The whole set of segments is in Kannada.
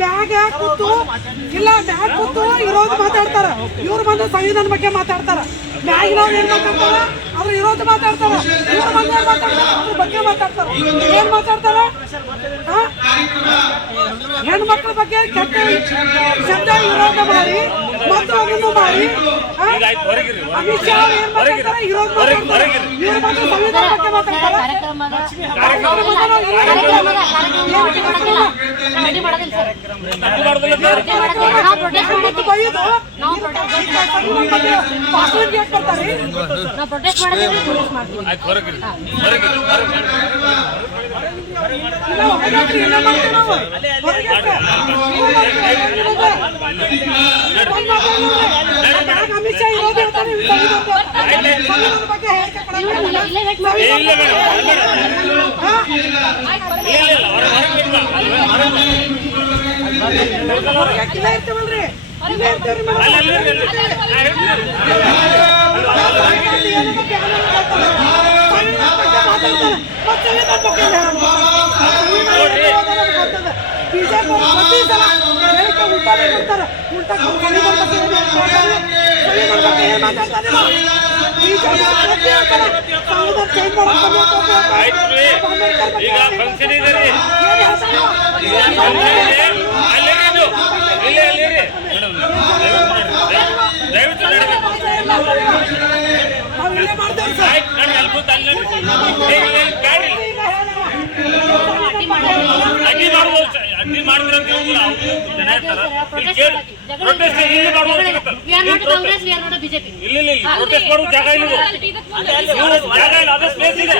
ಮ್ಯಾಗ ಕೂತು ಇಲ್ಲ, ಬ್ಯಾಗ್ ಕೂತು ಇರೋದು ಮಾತಾಡ್ತಾರ. ಇವ್ರು ಬಂದ ಸಂವಿಧಾನ ಬಗ್ಗೆ ಮಾತಾಡ್ತಾರ. ಮ್ಯಾಗಿನವ್ರು ಏನ್ ಮಾತಾಡ್ತಾರ? ಅವ್ರು ಇರೋದು ಮಾತಾಡ್ತಾರ. ಇವ್ರು ಬಂದು ಮಾತಾಡ್ತಾರ? ಅದ್ರ ಬಗ್ಗೆ ಮಾತಾಡ್ತಾರ. ಏನ್ ಮಾತಾಡ್ತಾರ? ಹೆಣ್ಮಕ್ಳ ಬಗ್ಗೆ ಕೆಟ್ಟ ಶಬ್ದ ವಿರೋಧ ಮಾಡಿ ಮತ್ತು ಅದನ್ನು ಮಾಡಿ? ಅಮಿತ್ ಶಾ ಏನ್ ಮಾತಾಡ್ತಾರ? ವಿರೋಧ ಮಾತಾಡ್ತಾರ? ಇವ್ರು ಬಂದು ಸಂವಿಧಾನ ಬಗ್ಗೆ ಮಾತಾಡ್ತಾರ? ನಾವು ಪ್ರೊಟೆಸ್ಟ್ ಮಾಡೋದಿಲ್ಲ ಪ್ರೊಟೆಸ್ಟ್ ಮಾಡ್ತೀವಿ. ಅಮಿತ್ ಶಾ ಇರೋದು ಹೇಳ್ತಾನೆ ಸಂವಿಧಾನದ ಬಗ್ಗೆ ಹೇಳಿಕೆ ಕೊಡಕ್ಕಾಗಲ್ಲ. ಇಲ್ಲೇ ವೇಟ್ ಮಾಡಿ ಹಾ? ಇಲ್ಲೇ ಇರ್ತೀವಲ್ರಿ ಇಲ್ಲೇ ಇರ್ತೀವ್ರಿ ಮೇಡಮ್. ಈಗ ಫಂಕ್ಷನ್ ಇದೆ. ರೀ ಅಲ್ಲಿರಿ ಇಲ್ಲೇ ಅಲ್ಲಿರಿ ದಯವಿಟ್ಟು ನಡೀರಿ. ಆಯ್ತು ನಡಿ ಅಲ್ಲಿ ಕೂತು ಅಲ್ಲಿ ನಡಿ ಏ, ಏ, ಬ್ಯಾಡ್ರಿ. ಅಡ್ಡಿ ಮಾಡ್ಬೋದು ಸ- ಅಡ್ಡಿ ಮಾಡಿದ್ರೆ ಅಂತ ಹೇಳಿದ್ರೆ ಅವ್ರು ಜನ ಇರ್ತಾರ ಇಲ್ಲಿ ಕೇಳಿ ಪ್ರೊಟೆಸ್ಟ್ ಇಲ್ಲಿ ಮಾಡ್ಬೋದು ಸಿಗುತ್ತಲ್ಲ. ವಿ ಆರ್ ಇಲ್ಲಿ not protest- Congress we are not BJP ಇಲ್ಲ ಇಲ್ಲ ಇಲ್ಲಿ ಪ್ರೊಟೆಸ್ಟ್ ಮಾಡೋ ಜಾಗ ಇಲ್ಲ ಇದು. ಇವ್ರು ಜಾಗ ಇಲ್ಲ ಅದೇ ಸ್ಪೇಸ್ ಇದೆ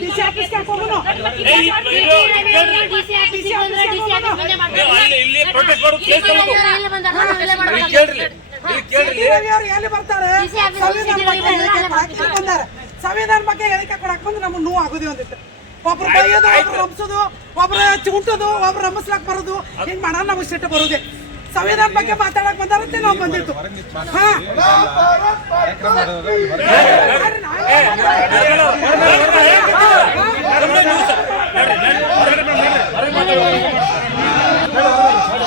ಡಿಸಿ ಆಫೀಸ್ಗೆ ಹಾಕೋನು ಏ, ಇದು- ಇದು ಕೇಳ್ರಿ. ಡಿಸಿ ಆಫೀಸ್ ಬಂದ್ರೆ ಡಿಸಿ ಆಫೀಸ್ ಬಂದೇ ನೀವು ಮಾಡ್ತಾರೆ ಅಲ್ಲಿ ಇಲ್ಲಿ ಪ್ರೊಟೆಸ್ಟ್ ಮಾಡೋ ಪ್ಲೇಸ್ ತಗೊಂಡು ಇಲ್ಲಿ ಬಂದಾಗ ನಾವು ಇಲ್ಲೇ ಇಲ್ಲಿ ಮಾಡ್ಬೇಕು ಕೇಳ್ರಿ ಎಲ್ಲಿ ಬರ್ತಾರೆ ಸಂವಿಧಾನ ಬಗ್ಗೆ ಹೇಳಿಕೆ ಕೊಡಕ್ಕೆ ಬಂದಾರೆ ಸಂವಿಧಾನ ಬಗ್ಗೆ ಹೇಳಿಕೆ ಕೊಡಕ್ ಬಂದ್ರೆ ನಮ್ಗೆ ನೋವು ಆಗೋದೇ ಒಂದಿತ್ತು ಒಬ್ರು ಬೈಯೋದು ಒಬ್ರು ರಂಬಿಸೋದು ಒಬ್ರು ಚುಂಟೋದು ಒಬ್ರು ರಂಬಿಸ್ಲಾಕ್ ಬರೋದು ಹಿಂಗ್ ಮಾಡೋದು ನಮಗೆ ಸಿಟ್ಟು ಬರೋದೇ ಸಂವಿಧಾನ ಬಗ್ಗೆ ಮಾತಾಡಕ್ ಬಂದಾರಂತೆ ನಾವು ಬಂದಿತ್ತು ಹಾ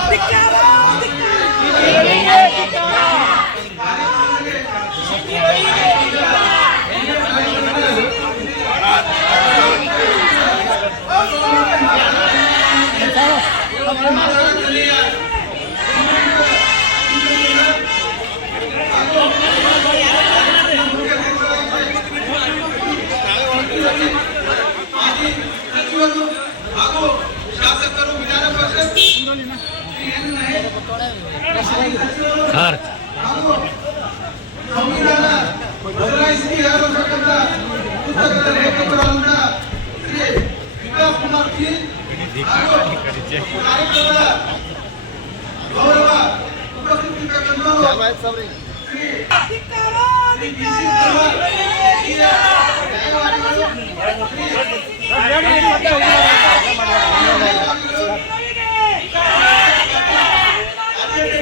ಧಿಕ್ಕಾರ, ಧಿಕ್ಕಾರ. ಸಚಿವರು ಹಾಗೂ ಶಾಸಕರು ವಿಧಾನ ಪರಿಷತ್ ಸಂವಿಧಾನ ಬದಲಾಯಿಸಿ ಆಗಿರ್ತಕ್ಕಂಥ ಪುಸ್ತಕದ ಲೇಖಕರಾದಂಥ ಶ್ರೀ ವಿಕಾಸ್ ಕುಮಾರ್ ಜಿ ಹಾಗೂ ಕಾರ್ಯಕ್ರಮದ ಗೌರವ ಉಪಸ್ಥಿತರಿರ್ತಕ್ಕಂಥವರು ಧಿಕ್ಕಾರ, ಧಿಕ್ಕಾರ. ಸಂವಿಧಾನ ವಿರೋಧಿ ಸಿಟಿ ರವಿಗೆ. ಹೆಣ್ಮಕ್ಳ ವಿರೋಧಿ ಸಿಟಿ ರವಿಗೆ. ಸಾಕ್ರಿ ಈಗ. ಫಂಕ್ಷನ್ ಇಲ್ಲಿ ಕೇಳ್ರಿ, ಫಂಕ್ಷನ್ ಇದೆ ಫಂಕ್ಷನ್ ಇದೆ ಇಲ್ಲ ಇಲ್ಲ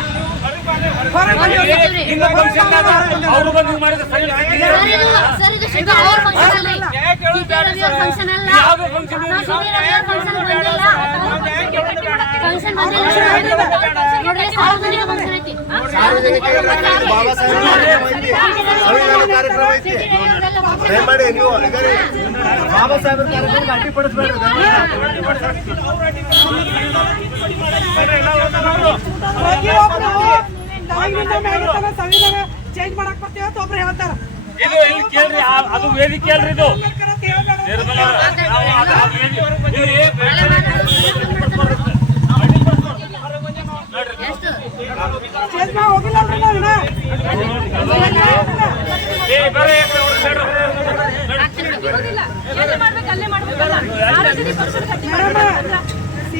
ಅವ್ರು ಬಂದು ಸಾಹೇಬ್ ಕಾರ್ಯಕ್ರಮ ಐತಿ ಕಾರ್ಯಕ್ರಮ ದಯಮಾಡಿ ನೀವು ಬಾಬಾ ಸಾಹೇಬ್ ಕಾರ್ಯಕ್ರಮಕ್ಕೆ ಅಡ್ಡಿಪಡಿಸ್ಬೇಡ್ರಿ ಸಂವಿಧಾನ ಚೇಂಜ್ ಮಾಡಕ್ ಬರ್ತೀವಿ ಅಂತ ಒಬ್ರು ಹೇಳ್ತಾರ ಇದು ಇಲ್ಲಿ ಕೇಳ್ರಿ ಅದು ವೇದಿಕೆ ಅಲ್ರಿ ಇದು. ನಿರ್ಮಲ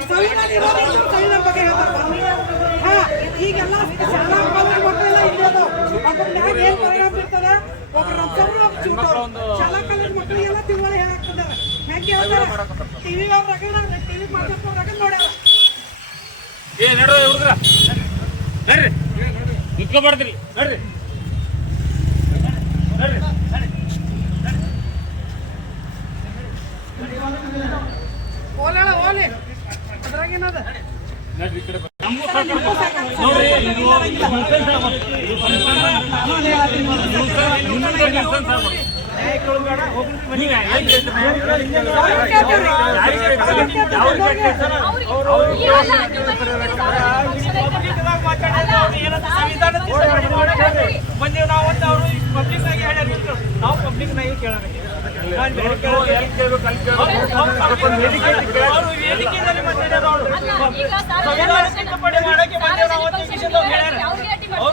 ಸಂವಿಧಾನ ಇರೋದು ಬಗ್ಗೆ ಹೇಳ್ತಾರೆ. ಈಗೆಲ್ಲ ಶಾಲಾ ಇಲ್ಲಿ ಅದಾವ. ಅದ್ರ ಮ್ಯಾಗ್ ಏನ್ ಪರಿಣಾಮ ಬೀರ್ತದೆ? ಒಬ್ರು ನಮ್ಮ ಚಿಕ್ಕವ್ರು. ಶಾಲಾ ಕಾಲೇಜ್ ಮಕ್ಕಳಿಗೆಲ್ಲ ತಿಳುವಳಿ ಹೇಳಾಕ್ತಿದ್ದಾರೆ ಹೆಂಗೆ ಹೇಳ್ತಾರೆ? ಟಿವಿ ಅವ್ರ ರಗಡ ಟಿವಿ ರಗಡ ನೋಡ್ಯಾರ ಏ ನಡ್ರಿ ಹುಡುಗ್ರ. ನಡ್ರಿ. ನಿಂತ್ಕೊಬಾರ್ದ್ರಿ. ನಡ್ರಿ. ನಡ್ರಿ. ಓಲೇಳ ಓಲಿ. ಅದ್ರಾಗೇನದ ನಡ್ರಿ ಈ ಕಡೆ ಬರ್ರಿ. ನಮಗೂ. ನೋಡ್ರಿ ಇದು ಫಂಕ್ಷನ್. ಇದು nuisance ಆಗ್ಬಾರ್ದು. ನಿಮ್ಮಿಂದ nuisance ಆಗ್ಬಾರ್ದು. ನೀವ್ ಯಾಕ್ ಕೇಳ್ತೀರಿ? ಯಾರಿಗ್ ಕೇಳ್ತೀರಿ? ಯಾವ್ರಿಗ್ ಕೇಳ್ತೀರಿ? ಬಂದೀವಿ ನಾವು ಅಂತ ಅವರು ಪಬ್ಲಿಕ್ ನಾಗೆ ಹೇಳ್ಯಾರ ನಾವು ಪಬ್ಲಿಕ್ ನಾಗೆ ಕೇಳೋಣ ಎಲ್ಲಿ ಕೇಳ್ಬೇಕು, ಅಲ್ಲಿ ಕೇಳ್ಬೇಕು. ಅದಕ್ಕೊಂದು ವೇದಿಕೆ ಐತಿ, ಕೇಳ್ಬೇಕು. ಅವರು ವೇದಿಕೆಯಲ್ಲಿ ಮಾತಾಡ್ಯಾರ ಅವರು ಸಂವಿಧಾನ ತಿದ್ದುಪಡಿ ಮಾಡಕ್ಕೆ ಬಂದೇವ್ ನಾವು ಅಂತ ವಿಷಯದಾಗ ಹೇಳ್ಯಾರ ಅವರು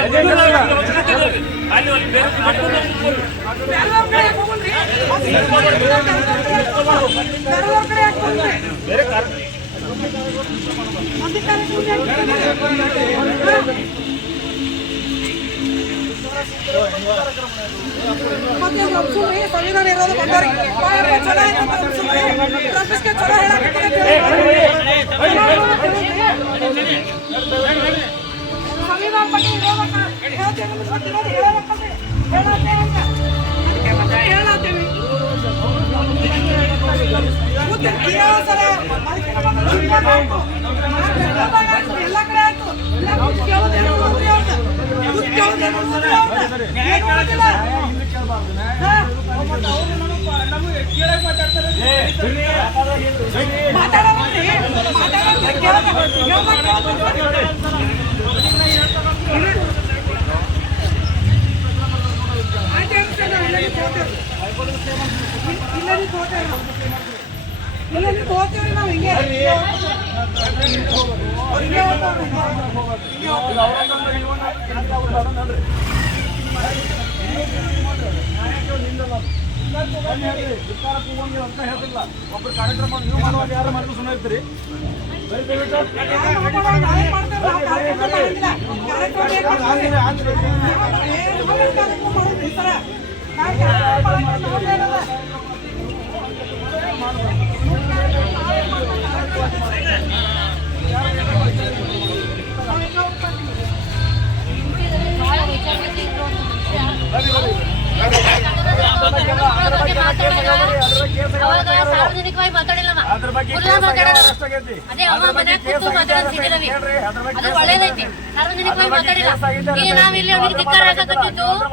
ಮಾಡಿದ್ರೆ ಸಂವಿಧಾನದ ಬಗ್ಗೆ ಕೇಳಿ ಮಾತಾಡೋರಿಗೆ ಮಾತ್ರ ಸಂವಿಧಾನ ಬಗ್ಗೆ ಪ್ರತಿ ಸಲ ಕೀಳವಾಗಿ ಮಾತಾಡೋದು ಹಾ. ನಡ್ರಿ. ನಾವು ಹೊರಗೆ ಬಂದಿದ್ವಿ ಸರ ನಾವು ಹೊರಗೆ ಬಂದಿದ್ವಿ ನಾವು. ಸುಮ್ನೆ ಆನಂದ. ಎಲ್ಲಿ ಎಲ್ಲಿ ನಿಮ್ಮದು ಸರ್ ಎಲ್ಲಿ ಅಲ್ಲಿ ಒಂದು ಬೇರೆ ಮಾಡ್ಕೊಂಡು ಹೋಗ್ಬೋದು. ಬೇರೆಯವ್ರ ಕಡೆ ಯಾಕ್ ಹೋಗಲ್ರಿ? ಬೇರೆಯವ್ರ ಕಡೆ ಯಾಕ್ ಹೋಗಲ್ರಿ? ಬೇರೆ ಕಾರಣ ಮಂದಿ ಕಾರ್ಯಕ್ರಮ ಯಾಕ್ ಇಟ್ಕೊಂಡ್ರಿ? ಮತ್ತೆ ಅದು ಅನ್ಸುಲ್ರಿ, ಸಂವಿಧಾನ ಇರೋದು ಬಂದವ್ರಿಗೆ. ಬಾಯ್ ಚಲೋ ಐತೆ ಅಂತ ಅನ್ಸುಲ್ರಿ. ಪ್ರಪಂಚಕ್ಕೆ ಚಲೋ ಹೇಳಾಕತ್ತೀರಿ ಅಂತ ಹೇಳಿ. ಸಂವಿಧಾನ ಬಗ್ಗೆ ಇರೋದಕ್ಕ ಹೇಳ್ತೇವೆ ಅಂದ್ರೆ ಗೊತ್ತಿರೋದು ಹೇಳಬೇಕಲ್ರಿ. ಹೇಳತ್ತೇವೆ ಅಂತ. ಅದಕ್ಕೆ ಮತ್ತೆ ಹೇಳತ್ತೀವಿ. ಮತ್ತೆ ಇತಿಹಾಸದ ಅದಕ್ಕೆ ನಮ್ಮ ಜೀವನ ಆಯ್ತು. ಬೆಂಗಳೂರ್ದಾಗ ಆಯ್ತು, ಎಲ್ಲ ಕಡೆ ಆಯ್ತು. ಇಲ್ಲ ದುಡ್ಡು ಕೇಳೋದೇನು ಮಂತ್ರಿ ಅವ್ರ್ದು. ದುಡ್ಡು ಕೇಳೋದೇನು ಮಂತ್ರಿ ಅವ್ರ್ದು. ಏನು ಮಾಡೋದಿಲ್ಲ. ಹಾ? ಮಾತಾಡೋದ್ರಿ. ಮಾತಾಡೋದ್ರಿ. ಕೇಳ್ಬೇಕು. ಕೇಳ್ಬೇಕು, ಕೇಳ್ಬೇಕು. ಆಯ್ತು, ಹೇಳ್ತೀನಿ ನಾನು, ಇಲ್ಲ ನೀವು ತಗೋತೀರಿ. ನೀವು ತಗೋತೀರಿ ನಾವು. ಇಲ್ಲ ನೀವು ನಾವು ಹಿಂಗೆ. ಯಾರು? ನಾವೇ ಮಾಡ್ತೇವೆ, ನಾವು ಕಾರ್ಯಕ್ರಮ ಮಾಡಂಗಿಲ್ಲ. ಕಾರ್ಯಕ್ರಮ ಏನ್ ಮಾಡ್ತೀವಿ? ಏನ್ ಮಾಡೋದು ಕಾರ್ಯಕ್ರಮ ಮಾಡೋದು ಈ ಸಾರ್ವಜನಿಕವಾಗಿ ಮಾತಾಡಿಲ್ಲ ಅದ್ರ ಬಗ್ಗೆ ಕುಲ್ಲ ಕೇಸ್ ಆಗ್ಯಾವ, ಮಾತಾಡೋದು. ಅರೆಸ್ಟ್ ಆಗೈತಿ. ಅದೇ ಬಗ್ಗೆ ಮನ್ಯಾಗ ಕೂತು ಕೇಸ್ ಮಾತಾಡೋದು ಆಗ್ಯಾವ, ಸಿಟಿ ರವಿ. ಹೇಳ್ರಿ, ಅದ್ರ ಬಗ್ಗೆ ಅದು ಒಳ್ಳೇದೈತಿ ಸಾರ್ವಜನಿಕವಾಗಿ ಮಾತಾಡಿಲ್ಲ ಈಗ ನಾವಿಲ್ಲಿ ಅವ್ರಿಗೆ ಧಿಕ್ಕಾರ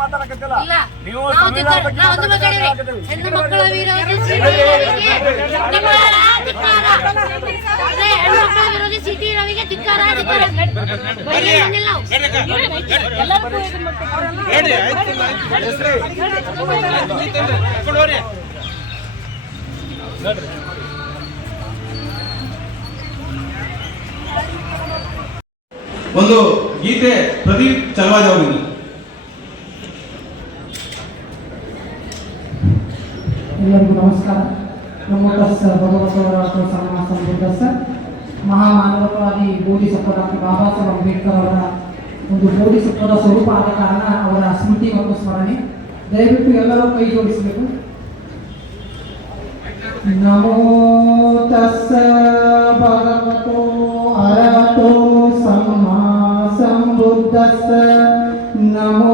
ಮಾತಾಡಕತ್ತಿಲ್ಲ. ಇಲ್ಲ ನೀವು ಧಿಕ್ಕಾರ ನಾವು ಒಂದು ಮಾತಾಡಿವಿ. ಹೆಣ್ಣು ಮಕ್ಕಳ ವಿರೋಧಿ ಧಿಕ್ಕಾರ, ಧಿಕ್ಕಾರ. ಅದೇ ಹೆಣ್ಣು ಮಕ್ಕಳ ವಿರೋಧಿ ಸಿಟಿ ರವಿಗೆ ಧಿಕ್ಕಾರ. ಒಂದು ಗೀತೆ ಪ್ರದೀಪ್ ಚಲವಾಜ್ ಅವರಿಂದ ಎಲ್ಲರಿಗೂ ನಮಸ್ಕಾರ. ನಮ್ಮ ಸರ್ ಭಗವತವರ ಸಮಾನ ಸಂಬುದ್ಧಸ್ಸ ಮಹಾಮಾನವವಾದಿ ಬೋಧಿಸತ್ವ ಡಾಕ್ಟರ್ ಬಾಬಾ ಸಾಹೇಬ್ ಅಂಬೇಡ್ಕರ್ ಅವರ ಒಂದು ಬೋಧಿಸತ್ವದ ಸ್ವರೂಪ ಆದ ಕಾರಣ ಅವರ ಸ್ಮೃತಿ ಮತ್ತು ಸ್ಮರಣೆ ದಯವಿಟ್ಟು ಎಲ್ಲರೂ ಕೈ ಜೋಡಿಸಬೇಕು ನಮೋ ತಸ್ಸ ಭಗವತೋ ಅರಹತೋ ಸಮ್ಮಾ ಸಂಬುದ್ಧಸ್ಸ ನಮೋ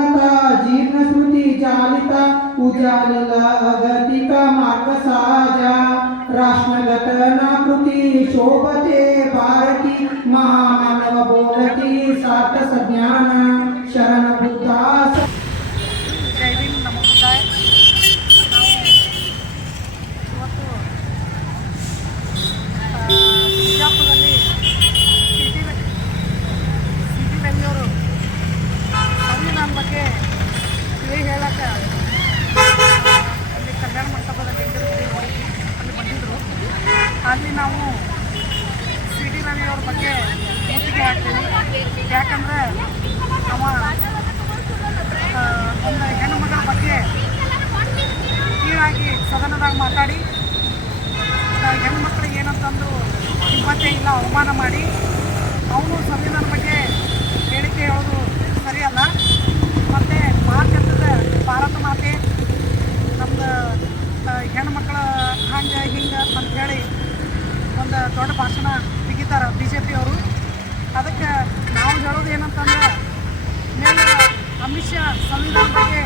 विचालित उजालिलगतिका मार्गसाजा राष्ट्रगतनाकृति शोभते भारती महामानव बोलती सात सार्थसज्ञान शरण ಅಲ್ಲಿ ನಾವು ಸಿ ಟಿ ರವಿಯವ್ರ ಬಗ್ಗೆ ಮುತ್ತಿಗೆ ಹಾಕ್ತೀವಿ. ಯಾಕಂದರೆ ಆ, ಒಂದು ಹೆಣ್ಣು ಮಗಳ ಬಗ್ಗೆ ಕೀಳಾಗಿ ಸದನದಾಗ ಮಾತಾಡಿ ಹೆಣ್ಣು ಮಕ್ಕಳಿಗೆ ಏನಂತಂದು ಕಿಮ್ಮತ್ತೆ ಇಲ್ಲ ಅವಮಾನ ಮಾಡಿ ಅವನು ಸಂವಿಧಾನ ಬಗ್ಗೆ ಹೇಳಿಕೆ ಹೇಳೋದು ಸರಿಯಲ್ಲ ಮತ್ತು ಮಾತೆತ್ತದ ಭಾರತ ಮಾತೆ ನಮ್ದು ಆ, ಹೆಣ್ಣು ಮಕ್ಕಳ ಹಂಗೆ ಹಿಂಗೆ ಅಂತ ಹೇಳಿ ಒಂದು ದೊಡ್ಡ ಭಾಷಣ ಬಿಗಿತಾರೆ ಬಿ ಜೆ ಪಿಯವರು ಅದಕ್ಕೆ ನಾವು ಹೇಳೋದು ಏನಂತಂದ್ರೆ ಮೇಲೆ ಅಮಿತ್ ಶಾ ಸಂವಿಧಾನ ಬಗ್ಗೆ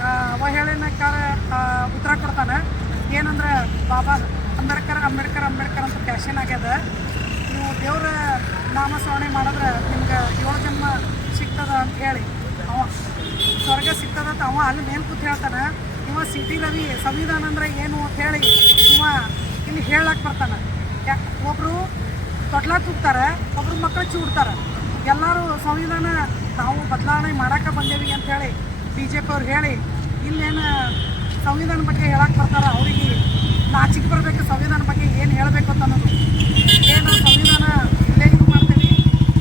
ಆ, ಅವಹೇಳನಕಾರ ಆ, ಉತ್ತರ ಕೊಡ್ತಾನೆ ಏನಂದ್ರೆ ಬಾಬಾ ಅಂಬೇಡ್ಕರ್ ಅಂಬೇಡ್ಕರ್ ಪ್ಯಾಷನ್ ಆಗ್ಯದ. ನೀವು ದೇವ್ರ ನಾಮಸ್ಮರಣೆ ಮಾಡಿದ್ರೆ ನಿಮ್ಗೆ ಏಳು ಜನ್ಮ ಸಿಗ್ತದ ಅಂತ ಹೇಳಿ. ಅವ ಸ್ವರ್ಗ ಸಿಗ್ತದ ಅಂತ ಅವ ಅಲ್ಲಿ ಮೇಲೆ ಕೂತ್ ಹೇಳ್ತಾನೆ, ಇವ ಸಿಟಿ ರವಿ, ಸಂವಿಧಾನ ಅಂದ್ರೆ ಏನು? ಅಂತ ಹೇಳಿ ಇವ ಇಲ್ಲಿ ಹೇಳಕ್ಕೆ ಬರ್ತಾನೆ. ಯಾಕೆ ಒಬ್ಬರು ತೊಟ್ಲ ಹೋಗ್ತಾರೆ ಒಬ್ರು ಮಕ್ಕಳು ಚೂಡ್ತಾರೆ. ಎಲ್ಲರೂ ಸಂವಿಧಾನ ನಾವು ಬದಲಾವಣೆ ಮಾಡಾಕ ಬಂದೇವಿ ಅಂತ ಹೇಳಿ ಬಿ ಜೆ ಪಿ ಅವ್ರು ಹೇಳಿ, ಇಲ್ಲೇನು ಸಂವಿಧಾನ ಬಗ್ಗೆ ಹೇಳಕ್ಕೆ ಬರ್ತಾರೆ ಅವರಿಗೆ. ನಾಚಿಕೆ ಬರಬೇಕು ಸಂವಿಧಾನ ಬಗ್ಗೆ ಏನು ಹೇಳಬೇಕು ಅಂತ ಅನ್ನೋದು. ಏನು ಸಂವಿಧಾನ ಇಲ್ಲೇ ಮಾಡ್ತೀವಿ.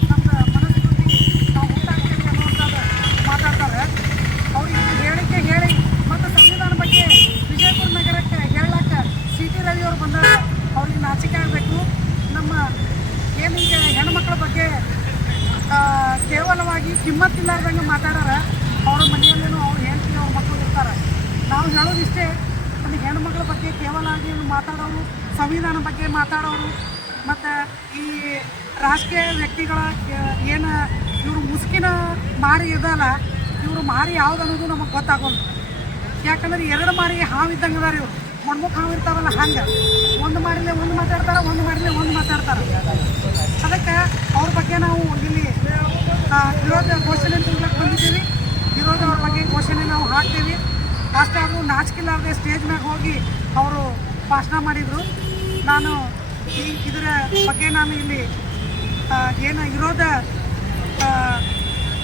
ನಮ್ಮ ಮನಸ್ಸಿನಲ್ಲಿ ನಾವು ಹುಟ್ಟಾಗ್ತೀವಿ ಅನ್ನೋವಂಥದ್ದು ಮಾತಾಡ್ತಾರೆ. ಅವ್ರಿಗೆ ಹೇಳಿಕೆ ಹೇಳಿ, ಮತ್ತು ಸಂವಿಧಾನ ಬಗ್ಗೆ ವಿಜಯಪುರ ನಗರಕ್ಕೆ ಹೇಳಕ್ಕೆ ಸಿ ಟಿ ರವಿ ಅವರು ಬಂದಾಗ ಅವ್ರಿಗೆ ನಾಚಿಕೆ ಆಗಬೇಕು. ನಮ್ಮ ಏನೀಗ ಹೆಣ್ಮಕ್ಳ ಬಗ್ಗೆ ಕೇವಲವಾಗಿ ಕಿಮ್ಮತ್ತಿಲ್ಲಾರ್ದಂಗೆ ಮಾತಾಡಾರ, ಅವ್ರ ಮನೆಯಲ್ಲೇನೋ ಅವ್ರು ಹೆಂಡತಿ, ಅವ್ರ ಮಕ್ಕಳು ಇರ್ತಾರೆ. ನಾವು ಹೇಳೋದಿಷ್ಟೇ ಒಂದು ಹೆಣ್ಮಕ್ಳ ಬಗ್ಗೆ ಕೇವಲವಾಗಿ ಮಾತಾಡೋರು, ಸಂವಿಧಾನ ಬಗ್ಗೆ ಮಾತಾಡೋರು, ಮತ್ತು ಈ ರಾಜಕೀಯ ವ್ಯಕ್ತಿಗಳ ಏನು ಇವರು ಮುಸುಕಿನ ಮಾರಿ ಇದಲ್ಲ, ಇವರು ಮಾರಿ ಯಾವ್ದು ಅನ್ನೋದು ನಮಗೆ ಗೊತ್ತಾಗೋದು ಯಾಕಂದ್ರೆ ಎರಡು ಮಾರಿಗೆ ಹಾವು ಇದ್ದಂಗೆ ಇವ್ರು. ಮೊಣ್ಮುಖ ಹಾವು ಇರ್ತಾವಲ್ಲ ಹಂಗೆ. ಒಂದು ಮಾರಿಲೆ ಒಂದು ಮಾತಾಡ್ತಾರೆ, ಒಂದು ಮಾರಿಲೆ ಒಂದು ಮಾತಾಡ್ತಾರೆ. ಅದಕ್ಕೆ ಅವ್ರ ಬಗ್ಗೆ ನಾವು ಇಲ್ಲಿ ವಿರೋಧ ಘೋಷಣೆ ತುಂಬಕ್ಕೆ ಬಂದಿದ್ದೀವಿ. ವಿರೋಧ ಅವ್ರ ಬಗ್ಗೆ ಘೋಷಣೆ ನಾವು ಹಾಕ್ತೀವಿ. ಲಾಸ್ಟ್ ಆದರೂ ನಾಚಿಕಿಲ್ಲಾರದೆ ಸ್ಟೇಜ್ ಮ್ಯಾಗ ಹೋಗಿ ಅವರು ಭಾಷಣ ಮಾಡಿದರು. ನಾನು ಈ ಇದರ ಬಗ್ಗೆ ನಾನು ಇಲ್ಲಿ ಏನು ಇರೋದ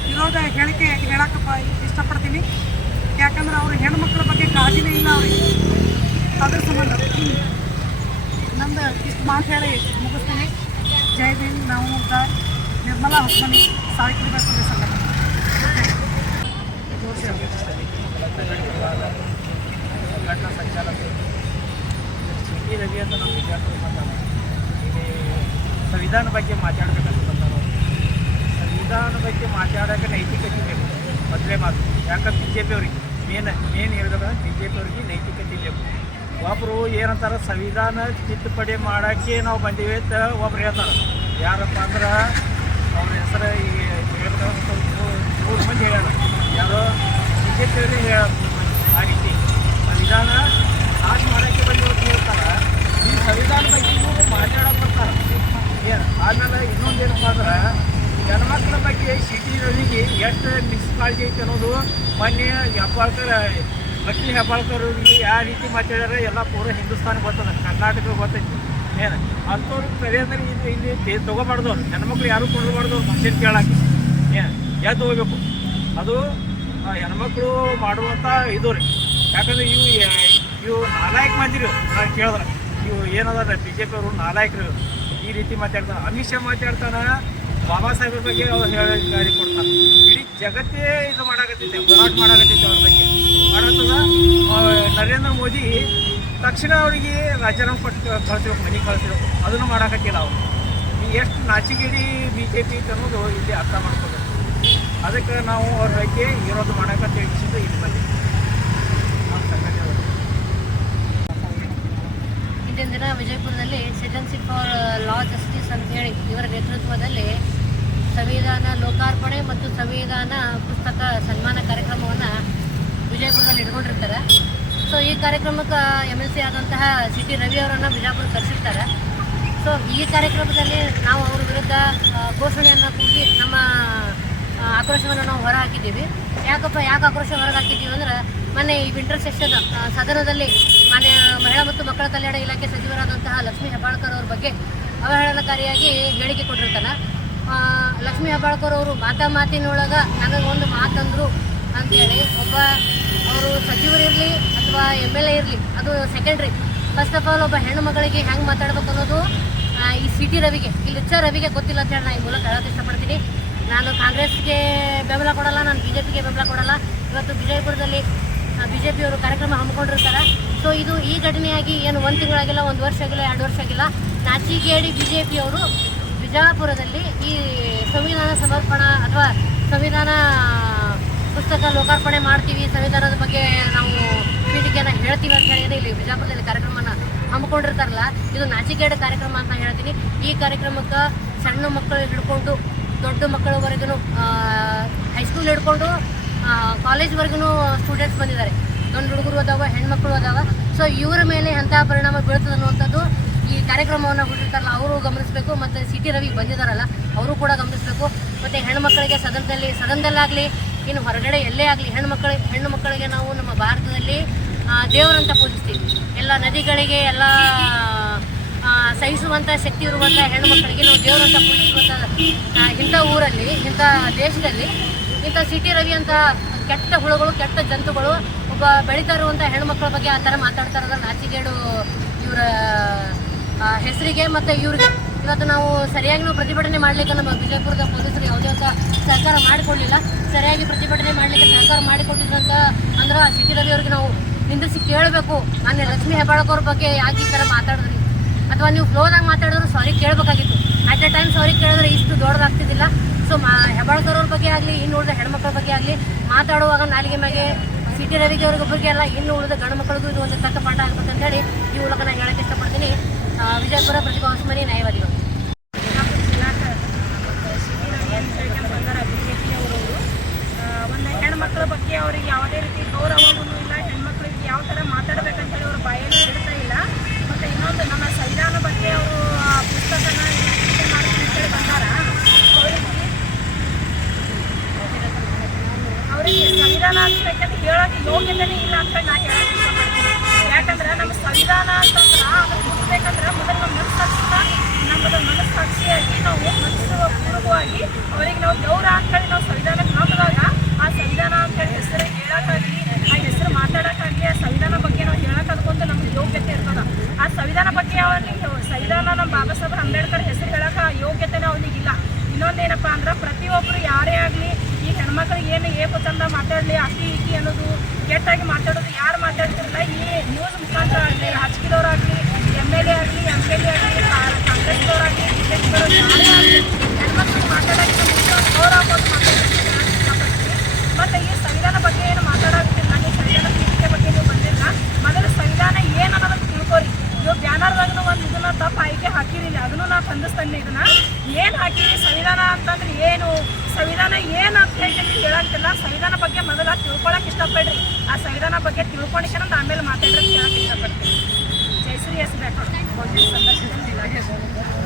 ವಿರೋಧ ಹೇಳಿಕೆ ಹೇಳಕ್ಕೆ ಇಷ್ಟಪಡ್ತೀನಿ. ಯಾಕಂದ್ರೆ ಅವ್ರ ಹೆಣ್ಮಕ್ಳ ಬಗ್ಗೆ ಕಾಳಜಿನೇ ಇಲ್ಲ ಅವ್ರಿಗೆ. ಅದ್ರ ಸಂಬಂಧ. ನಂದು ಇಷ್ಟು ಮಾತು ಹೇಳಿ ಮುಗಿಸ್ತೀನಿ. ಜೈ ಭೀಮ್, ನಾವು ಅಂತ ನಿರ್ಮಲಾ ಹೊಸ್ಮನಿ ಪುಲೆ ಸಂಘಟನೆ ಸಂಘಟನಾ ಸಂಚಾಲಕರು. ಸಿ ರವಿ ಅಂತ ನಮ್ಮ ವಿದ್ಯಾರ್ಥಿಗಳು ಇಲ್ಲಿ ಸಂವಿಧಾನ ಬಗ್ಗೆ ಮಾತಾಡಬೇಕಂತ ಬಂದವರು. ಸಂವಿಧಾನ ಬಗ್ಗೆ ಮಾತಾಡೋಕೆ ನೈತಿಕತೆ ಬೇಕು. ಮೊದಲೇ ಮಾತು. ಯಾಕಂದ್ರೆ ಬಿ ಜೆ ಪಿ ಅವ್ರಿಗೆ ಮೇನ್ ಮೇನ್ ಹೇಳಿದ್ರೆ ಬಿ ಜೆ ಪಿ ಅವ್ರಿಗೆ ನೈತಿಕತೆ ಬೇಕು. ಒಬ್ಬರು ಏನಂತಾರೆ, ಸಂವಿಧಾನ ತಿದ್ದುಪಡಿ ಮಾಡೋಕ್ಕೆ ನಾವು ಬಂದೀವಿ ಅಂತ ಒಬ್ರು ಹೇಳ್ತಾರೆ. ಯಾರಪ್ಪ ಅಂದ್ರೆ ಅವ್ರ ಹೆಸರು ಈ ಹೇಳ್ತಾರೆ ಮೂರು ಮಂದಿ ಹೇಳ್ಯಾರ. ಯಾರೋ ಬಿ ಜೆ ಪಿ ಅವ್ರಿಗೆ ಹೇಳ ಆ ರೀತಿ ಸಂವಿಧಾನ ನಾಶ ಮಾಡೋಕ್ಕೆ ಬಂದು ಹೇಳ್ತಾರೆ ಈ ಸಂವಿಧಾನ ಬಗ್ಗೆ ಇವರು ಬರ್ತಾರೆ. ಏನು ಆಮೇಲೆ ಇನ್ನೊಂದು ಏನಪ್ಪ ಅಂದ್ರೆ ಹೆಣ್ಮಕ್ಳ ಬಗ್ಗೆ ಸಿಟಿ ರವಿಗೆ ಎಷ್ಟು ನಿಷ್ಕಾಳಜಿ ಐತೆ ಅನ್ನೋದು ಮೊನ್ನೆ ಹೆಬ್ಬಾಳ್ಕರ್ ಲಕ್ಷ್ಮೀ ಹೆಬ್ಬಾಳ್ಕರ್ ಅವ್ರಿಗೆ ಯಾವ ರೀತಿ ಮಾತಾಡ್ಯಾರ. ಎಲ್ಲ ಪೂರ ಹಿಂದೂಸ್ತಾನ ಗೊತ್ತದ, ಕರ್ನಾಟಕ ಗೊತ್ತೈತಿ. ಏನು, ಅಂಥವ್ರು ಸರಿ ಇಲ್ಲಿ ಇಲ್ಲಿ ತೇ- ತೊಗೊಬಾರ್ದವ್ರು. ಹೆಣ್ಮಕ್ಳು ಯಾರು ಕೊಡಬಾರ್ದವ್ರು ಮನುಷ್ಯನ ಕೇಳಕ್ಕೆ. ಏನು, ಎದ್ದು ಹೋಗ್ಬೇಕು. ಅದು ಹೆಣ್ಮಕ್ಳು ಮಾಡುವಂಥ ಇದು ರೀ. ಯಾಕಂದ್ರೆ ಇವು ಇವು ನಾಲಾಯಕ್ ಮಂದಿರು ನಾನು ಕೇಳಿದ್ರೆ ಇವು ಏನದ ಬಿ ಜೆ ಪಿ ಅವರು ನಾಲಾಯಕರು ಈ ರೀತಿ ಮಾತಾಡ್ತಾರೆ. ಅಮಿತ್ ಶಾ ಮಾತಾಡ್ತಾನೆ, ಬಾಬಾ ಸಾಹೇಬ್ರ ಬಗ್ಗೆ ಅವ್ರು ಹೇಳಿ ಕೊಡ್ತಾನೆ ಇಡೀ ಜಗತ್ತೇ ಇದು ಮಾಡಾಕತ್ತೈತೆ, ಹೋರಾಟ ಮಾಡಾಕತ್ತೈತೆ ಅವ್ರ ಬಗ್ಗೆ. ಮಾಡತ್ತದ? ನರೇಂದ್ರ ಮೋದಿ ತಕ್ಷಣ ಅವರಿಗೆ ರಾಜೀನಾಮೆ ಕೊಟ್ಟು ಕಳಿಸಿರೋ ಮನೆ ಕಳಿಸಿರೋ ಅದನ್ನು ಮಾಡಾಕತ್ತಿಲ್ಲ ಅವರು. ಎಷ್ಟು ನಾಚಿಗೇಡಿ ಬಿ ಜೆ ಪಿ ಅನ್ನೋದು ಇಲ್ಲಿ ಅರ್ಥ ಮಾಡ್ಕೋಬೇಕು. ಅದಕ್ಕೆ ನಾವು ಅವ್ರ ಬಗ್ಗೆ ವಿರೋಧ ಮಾಡಕಂತ ಹೇಳಿಸಿದ್ದು ಇಲ್ಲಿ ಬಂದಿದ್ದೀವಿ ನಮ್ಮ ಸಂಘಟನೆ ಇಂದಿನ ದಿನ ವಿಜಯಪುರದಲ್ಲಿ ಸಿಟಿಸನ್ಶಿಪ್ ಫಾರ್ ಲಾ ಜಸ್ಟಿಸ್ ಅಂತ ಹೇಳಿ ಇವರ ನೇತೃತ್ವದಲ್ಲಿ ಸಂವಿಧಾನ ಲೋಕಾರ್ಪಣೆ ಮತ್ತು ಸಂವಿಧಾನ ಪುಸ್ತಕ ಸನ್ಮಾನ ಕಾರ್ಯಕ್ರಮವನ್ನು ವಿಜಯಪುರದಲ್ಲಿ ಇಟ್ಕೊಂಡಿರ್ತಾರೆ. ಸೊ ಈ ಕಾರ್ಯಕ್ರಮಕ್ಕೆ ಎಂ ಎಲ್ ಸಿ ಆದಂತಹ ಸಿ ಟಿ ರವಿ ಅವರನ್ನು ಬಿಜಾಪುರ ಕರೆಸಿರ್ತಾರೆ. ಸೊ ಈ ಕಾರ್ಯಕ್ರಮದಲ್ಲಿ ನಾವು ಅವ್ರ ವಿರುದ್ಧ ಘೋಷಣೆಯನ್ನು ಕೂಗಿ ನಮ್ಮ ಆಕ್ರೋಶವನ್ನು ನಾವು ಹೊರಹಾಕಿದ್ದೀವಿ. ಯಾಕಪ್ಪ, ಯಾಕೆ ಆಕ್ರೋಶ ಹೊರಗೆ ಹಾಕಿದ್ದೀವಿ ಅಂದ್ರೆ ಮೊನ್ನೆ ಈ ವಿಂಟರ್ ಸೆಷನ್ ಸದನದಲ್ಲಿ ಮಾನ್ಯ ಮಹಿಳಾ ಮತ್ತು ಮಕ್ಕಳ ಕಲ್ಯಾಣ ಇಲಾಖೆ ಸಚಿವರಾದಂತಹ ಲಕ್ಷ್ಮೀ ಹೆಬ್ಬಾಳ್ಕರ್ ಅವ್ರ ಬಗ್ಗೆ ಅವಹೇಳನಕಾರಿಯಾಗಿ ಹೇಳಿಕೆ ಕೊಟ್ಟಿರ್ತಾನೆ. ಲಕ್ಷ್ಮೀ ಹೆಬ್ಬಾಳ್ಕರ್ ಅವರು ಮಾತಾ ಮಾತಿನೊಳಗೆ ನನಗೊಂದು ಮಾತಂದರು ಅಂತೇಳಿ ಒಬ್ಬ ಅವರು ಸಚಿವರಿರಲಿ ಅಥವಾ ಎಂ ಎಲ್ ಎ ಇರಲಿ, ಅದು ಸೆಕೆಂಡ್ರಿ ಫಸ್ಟ್ ಆಫ್ ಆಲ್ ಒಬ್ಬ ಹೆಣ್ಣು ಮಗಳಿಗೆ ಹೆಂಗೆ ಮಾತಾಡ್ಬೇಕು ಅನ್ನೋದು ಈ ಸಿಟಿ ರವಿಗೆ ಇಲ್ಲಿ ಲುಚ್ಚ ರವಿಗೆ ಗೊತ್ತಿಲ್ಲ ಅಂತ ಹೇಳಿ ನಾನು ಈ ಮೂಲಕ ಹೇಳೋಕೆ ಇಷ್ಟಪಡ್ತೀನಿ. ನಾನು ಕಾಂಗ್ರೆಸ್ಗೆ ಬೆಂಬಲ ಕೊಡಲ್ಲ, ನಾನು ಬಿ ಜೆ ಪಿಗೆ ಬೆಂಬಲ ಕೊಡಲ್ಲ. ಇವತ್ತು ವಿಜಯಪುರದಲ್ಲಿ ಬಿ ಜೆ ಪಿಯವರು ಕಾರ್ಯಕ್ರಮ ಹಮ್ಮಿಕೊಂಡಿರ್ತಾರೆ. ಸೊ ಇದು ಈ ಘಟನೆಯಾಗಿ ಏನು ಒಂದು ತಿಂಗಳಾಗಿಲ್ಲ, ಒಂದು ವರ್ಷ ಆಗಿಲ್ಲ, ಎರಡು ವರ್ಷ ಆಗಿಲ್ಲ. ನಾಚಿಗೇಡಿ ಬಿ ಜೆ ಪಿಯವರು ಬಿಜಾಪುರದಲ್ಲಿ ಈ ಸಂವಿಧಾನ ಸಮರ್ಪಣಾ ಅಥವಾ ಸಂವಿಧಾನ ಪುಸ್ತಕ ಲೋಕಾರ್ಪಣೆ ಮಾಡ್ತೀವಿ, ಸಂವಿಧಾನದ ಬಗ್ಗೆ ನಾವು ಪೀಠಿಕೆಯನ್ನು ಹೇಳ್ತೀವಿ ಅಂತ ಹೇಳಿದ್ರೆ ಇಲ್ಲಿ ಬಿಜಾಪುರದಲ್ಲಿ ಕಾರ್ಯಕ್ರಮನ ಹಮ್ಮಿಕೊಂಡಿರ್ತಾರಲ್ಲ, ಇದು ನಾಚಿಕೇಡಿ ಕಾರ್ಯಕ್ರಮ ಅಂತ ಹೇಳ್ತೀನಿ. ಈ ಕಾರ್ಯಕ್ರಮಕ್ಕೆ ಸಣ್ಣ ಮಕ್ಕಳು ಹಿಡ್ಕೊಂಡು, ದೊಡ್ಡ ಮಕ್ಕಳವರೆಗೂ ಹೈಸ್ಕೂಲ್ ಹಿಡ್ಕೊಂಡು ಕಾಲೇಜ್ವರೆಗೂ ಸ್ಟೂಡೆಂಟ್ಸ್ ಬಂದಿದ್ದಾರೆ. ಗಂಡು ಹುಡುಗರು ಅದಾವ, ಹೆಣ್ಮಕ್ಳು ಅದಾವ. ಸೊ ಇವರ ಮೇಲೆ ಎಂಥ ಪರಿಣಾಮ ಬೀಳ್ತದೆ ಅನ್ನುವಂಥದ್ದು ಈ ಕಾರ್ಯಕ್ರಮವನ್ನು ಹುಟ್ಟಿರ್ತಾರಲ್ಲ, ಅವರು ಗಮನಿಸಬೇಕು. ಮತ್ತು ಸಿಟಿ ರವಿ ಬಂದಿದ್ದಾರಲ್ಲ ಅವರು ಕೂಡ ಗಮನಿಸಬೇಕು. ಮತ್ತು ಹೆಣ್ಮಕ್ಕಳಿಗೆ ಸದನದಲ್ಲಿ, ಸದನದಲ್ಲಾಗಲಿ, ಇನ್ನು ಹೊರಗಡೆ ಎಲ್ಲೇ ಆಗಲಿ ಹೆಣ್ಮಕ್ಳಿಗೆ ಹೆಣ್ಣು ಮಕ್ಕಳಿಗೆ ನಾವು ನಮ್ಮ ಭಾರತದಲ್ಲಿ ದೇವರಂತ ಪೂಜಿಸ್ತೀವಿ. ಎಲ್ಲ ನದಿಗಳಿಗೆ ಎಲ್ಲ ಸಹಿಸುವಂಥ ಶಕ್ತಿ ಇರುವಂಥ ಹೆಣ್ಣು ಮಕ್ಕಳಿಗೆ ನಾವು ದೇವರಂತ ಪೂಜಿಸುವಂಥ ಇಂಥ ಊರಲ್ಲಿ, ಇಂಥ ದೇಶದಲ್ಲಿ ಇಂಥ ಸಿಟಿ ರವಿ ಅಂತ ಕೆಟ್ಟ ಹುಳುಗಳು, ಕೆಟ್ಟ ಜಂತುಗಳು, ಒಬ್ಬ ಬೆಳೀತಾ ಇರುವಂಥ ಹೆಣ್ಮಕ್ಳ ಬಗ್ಗೆ ಆ ಥರ ಮಾತಾಡ್ತಾ ಇರೋದ್ರ ನಾಚಿಗೇಡು ಇವರ ಹೆಸರಿಗೆ ಮತ್ತು ಇವ್ರಿಗೆ. ಇವತ್ತು ನಾವು ಸರಿಯಾಗಿ ನಾವು ಪ್ರತಿಭಟನೆ ಮಾಡಲಿಕ್ಕೆ ನಮ್ಮ ವಿಜಯಪುರದ ಪೊಲೀಸರು ಯಾವುದೇ ಅಂತ ಸಹಕಾರ ಮಾಡಿಕೊಡ್ಲಿಲ್ಲ ಸರಿಯಾಗಿ ಪ್ರತಿಭಟನೆ ಮಾಡಲಿಕ್ಕೆ ಸಹಕಾರ ಮಾಡಿಕೊಟ್ಟಿದ್ರಂತ ಅಂದ್ರೆ ಆ ಸಿಟಿ ರವಿ ಅವ್ರಿಗೆ ನಾವು ನಿಂದಿಸಿ ಕೇಳಬೇಕು. ನಾನು ಲಕ್ಷ್ಮೀ ಹೆಬ್ಬಾಳಕವ್ರ ಬಗ್ಗೆ ಯಾಕೆ ಈ ಥರ ಮಾತಾಡಿದ್ರಿ? ಅಥವಾ ನೀವು ಫ್ಲೋದಾಗ ಮಾತಾಡಿದ್ರು ಸಾರಿ ಕೇಳಬೇಕಾಗಿತ್ತು. ಅಟ್ ಎ ಟೈಮ್ ಸಾರಿ ಕೇಳಿದ್ರೆ ಇಷ್ಟು ದೊಡ್ಡದಾಗ್ತಿದ್ದಿಲ್ಲ. ಸೊ ಮಾ ಹೆಬ್ಬಾಳ್ಕರ್ ಅವ್ರ ಬಗ್ಗೆ ಆಗಲಿ, ಇನ್ನು ಉಳಿದ ಹೆಣ್ಮಕ್ಳ ಬಗ್ಗೆ ಆಗಲಿ, ಮಾತಾಡುವಾಗ ನಾಲಿಗೆ ಮ್ಯಾಗೆ ಸಿಟಿ ರವಿಗೆ ಅವ್ರ ಬಗ್ಗೆ ಎಲ್ಲ ಇನ್ನು ಉಳಿದ ಗಂಡು ಮಕ್ಕಳಿಗೂ ಇದು ಒಂದು ತಕ್ಕ ಪಾಠ ಆಗ್ಬೇಕು ಅಂತ ಹೇಳಿ ಈ ಮೂಲಕ ನಾನು ಹೇಳಕ್ಕೆ ಇಷ್ಟಪಡ್ತೀನಿ. ವಿಜಯಪುರ ಪ್ರತಿಭಾ ಹೊಸಮನಿ ನ್ಯಾಯವಾದಿಗಳು ಬಂದಾರ ಬಿ ಜೆ ಪಿಯವರು ಒಂದು ಹೆಣ್ಮಕ್ಳ ಬಗ್ಗೆ ಅವ್ರಿಗೆ ಯಾವುದೇ ರೀತಿ ಗೌರವವೂ ಇಲ್ಲ ಹೆಣ್ಮಕ್ಳ ಮೂಲಕವಾಗಿ ಅವರಿಗೆ ನಾವು ದೇವ್ರ ಅಂತೇಳಿ ನಾವು ಸಂವಿಧಾನಕ್ಕೆ ನಂಬಿದಾಗ ಆ ಸಂವಿಧಾನ ಅಂತೇಳಿ ಹೆಸರು ಹೇಳೋಕ್ಕಾಗಲಿ ಆ ಹೆಸರು ಮಾತಾಡೋಕ್ಕಾಗಲಿ ಆ ಸಂವಿಧಾನ ಬಗ್ಗೆ ನಾವು ಹೇಳೋಕ್ಕಾಗ್ಕೊಂಡು ನಮ್ಗೆ ಯೋಗ್ಯತೆ ಇರ್ತದ ಆ ಸಂವಿಧಾನ ಬಗ್ಗೆ ಅವನಿಗೆ ಸಂವಿಧಾನ ನಮ್ಮ ಬಾಬಾ ಸಾಹೇಬ್ ಅಂಬೇಡ್ಕರ್ ಹೆಸರು ಹೇಳೋಕೆ ಯೋಗ್ಯತೆನೇ ಅವನಿಗಿಲ್ಲ ಇನ್ನೊಂದೇನಪ್ಪ ಅಂದ್ರೆ ಪ್ರತಿಯೊಬ್ಬರು ಯಾರೇ ಆಗಲಿ ಈ ಹೆಣ್ಮಕ್ಳಿಗೆ ಏನು ಏಕು ಚಂದ ಮಾತಾಡಲಿ, ಅಕ್ಕಿ ಇಕ್ಕಿ ಅನ್ನೋದು ಕೆಟ್ಟಾಗಿ ಮಾತಾಡೋದು ಯಾರು ಮಾತಾಡ್ತಿರಲ್ಲ ಈ ನ್ಯೂಸ್ ಮುಖಾಂತರ ಆಗಲಿ ಹಚ್ಕಿದವರಾಗಲಿ ಎಂ ಎಲ್ ಎ ಆಗಲಿ ಎಂ ಎಲ್ ಎ ಆಗಲಿ ಕಾಂಗ್ರೆಸ್ದವರಾಗಲಿ ಬಿ ಜೆ ಪಿದವರು ಯಾರೇ ಆಗಲಿ ಹೆಣ್ಮಕ್ಳು ಮಾತಾಡೋಕ್ಕೆ ಗೌರವ ಕೊಟ್ಟು ಮತ್ತು ಈ ಸಂವಿಧಾನ ಬಗ್ಗೆ ಏನು ಮಾತಾಡೋದಿಲ್ಲ ನೀವು ಸಂವಿಧಾನ ಬಗ್ಗೆ ನೀವು ಬಂದಿಲ್ಲ. ಮೊದಲು ಸಂವಿಧಾನ ಏನು ಅನ್ನೋದು ತಿಳ್ಕೊರಿ. ನೀವು ಬ್ಯಾನರ್ದಾಗನು ಒಂದು ಇದನ್ನ ತಪ್ಪು ಆಯ್ಕೆ ಹಾಕಿರಿ ಅದನ್ನು ನಾ ಖಂಡಿಸ್ತೇನೆ ಇದನ್ನ. ಏನು ಹಾಕಿರಿ? ಸಂವಿಧಾನ ಅಂತಂದ್ರೆ ಏನು? ಸಂವಿಧಾನ ಏನು ಅಂತ ಹೇಳಿ ನೀವು ಹೇಳಂತಿಲ್ಲ ಸಂವಿಧಾನ ಬಗ್ಗೆ ಮೊದಲ ತಿಳ್ಕೊಳಕ್ ಇಷ್ಟಪಡ್ರಿ. ಆ ಸಂವಿಧಾನ ಬಗ್ಗೆ ತಿಳ್ಕೊಂಡಿಕ್ಕೆ ಆಮೇಲೆ ಮಾತಾಡ್ರಿ ಹೇಳಕ್ ಇಷ್ಟಪಡ್ತೀನಿ. ಜಯಶ್ರೀ ಎಸ್ ಬೇಕು ಸಂದರ್ಶನ